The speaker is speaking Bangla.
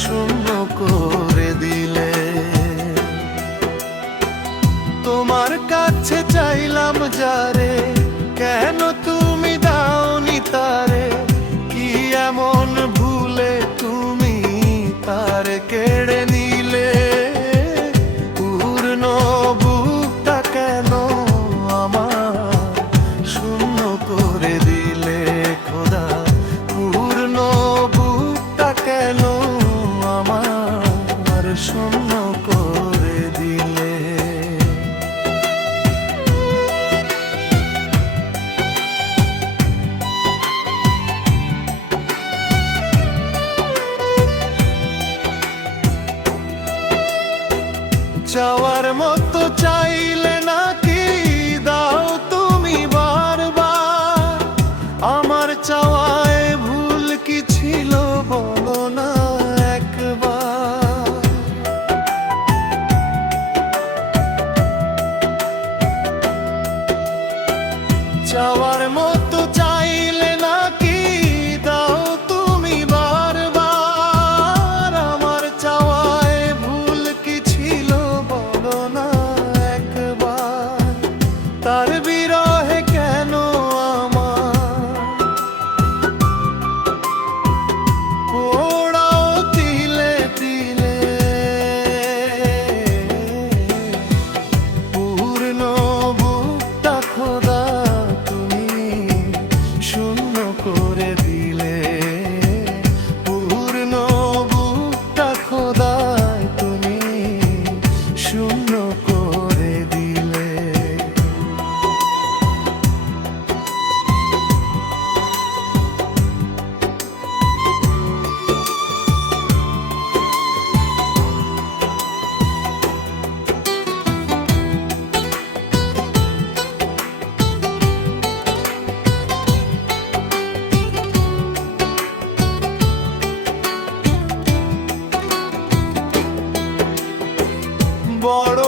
শূন্য করে দিলে। তোমার কাছে চাইলাম যারে, কেন তুমি দাওনি তারে? কি এমন ভুলে তুমি তারে কেড়ে নিলে? পূর্ণ বুকটা কেন আমার শূন্য করে দিলে খোদা? পূর্ণ বুকটা কেন আমার শূন্য করে দিলে? চাওয়ার মতো চাইলে নাকি দাও তুমি বারবার? আমার চাওয়ায় ভুল কি ছিল বলো না একবার? চাওয়ার মতো চাইলে নাকি দাও তুমি বারবার? আমার চাওয়ায় ভুল কি ছিল বলো না একবার? তার বিরহে কেন আমার পোড়াও তিলে তিলে? পূর্ণ বুকটা খোদা তুমি শূন্য করে দিলে। পূর্ণ বুকটা খোদা তুমি শূন্য করে দিলে। বড়